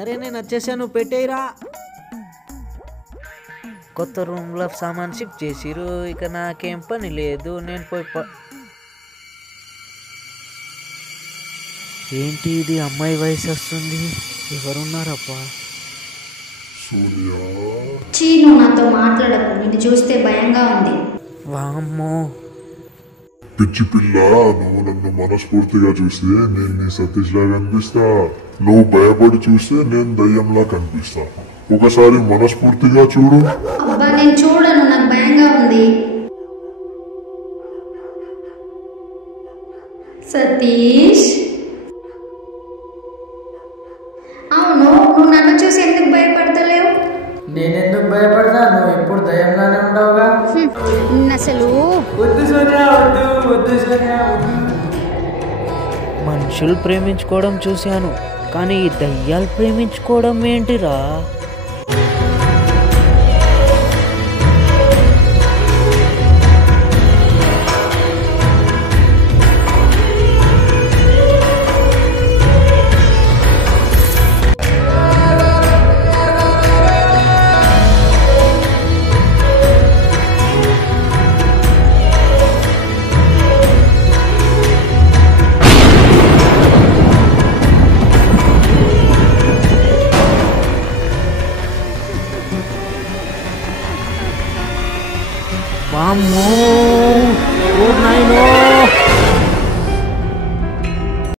సరే నేను వచ్చేసాను, పెట్టేయరా. కొత్త రూమ్లో సామాన్ షిఫ్ట్ చేసిరు. ఇక నాకేం పని లేదు, నేను పోయి ఏంటి ఇది అమ్మాయి వయసు వస్తుంది, ఎవరున్నారప్పా? నువ్వు నాతో మాట్లాడకు, నిన్ను చూస్తే భయంగా ఉంది. వామ్మో పిచ్చి పిల్ల, నువ్వు నన్ను మనస్ఫూర్తిగా చూస్తే నేను నీ సతీష్ లా కనిపిస్తా, నువ్వు భయపడి చూస్తే నేను దయ్యంలా కనిపిస్తా. ఒకసారి మనస్ఫూర్తిగా చూడు. అబ్బా నేను చూడను, నాకు భయంగా ఉంది. సతీష్, అవును నువ్వు నన్ను చూసి ఎందుకు భయపడతలేవు? నేనెందుకు భయపడతా, నువ్వు ఎప్పుడు దయ్యంగానే ఉండవుగా. అసలు వద్దు సోనియా, వద్దు సోనియా. మనుషులు ప్రేమించుకోవడం చూశాను, కానీ ఈ దయ్యాలు ప్రేమించుకోవడం ఏంటిరా? వామ్మో